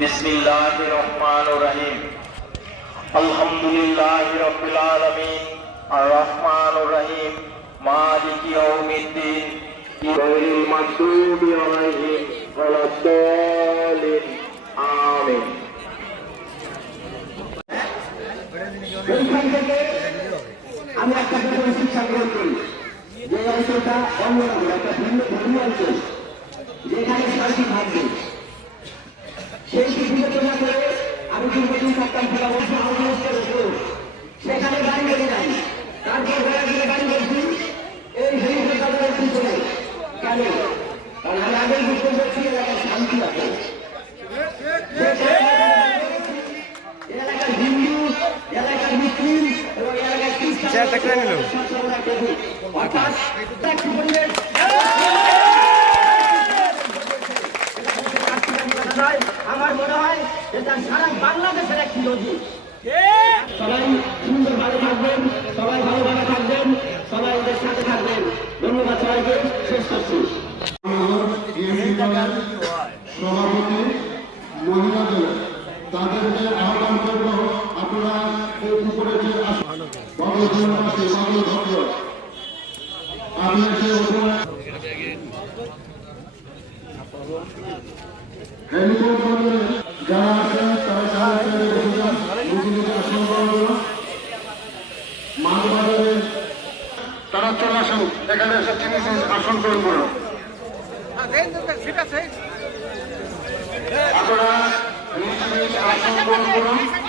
বিসমিল্লাহির রহমানির রহিম আলহামদুলিল্লাহি রাব্বিল আলামিন। আর রহমানির রহিম। মালিক ইয়াউমিদ্দিন। গায়রিল মাগদুবি আলাইহিম ওয়ালাদ-দালিন আমিন। এইখান থেকে আমি একটা শিক্ষা গ্রহণ করি। যে অঞ্চলটা অন্যরকম একটা ভিন্ন ধর্মী অঞ্চল যেখানে শান্তি থাকবে এলাকার খ্রিস্টান অর্থাৎ একটি আমার মনে হয় এটা সারা বাংলাদেশের একটি নদী। সবাই সুন্দরভাবে থাকবেন সবাই ভালোভাবে থাকবেন সবাই ওদের সাথে থাকবেন। ধন্যবাদ সবাইকে শেষ করছি। সভাপতি মহিলাদের তাদেরকে আহ্বান করব আপনারা উপরে যে আসন বাবু ধন্যবাদ বাবু ভদ্র আপনি যে হেলিকপ্টার যারা আছেন তারা করুন মানবাজারে আসুন গ্রহণ করুন।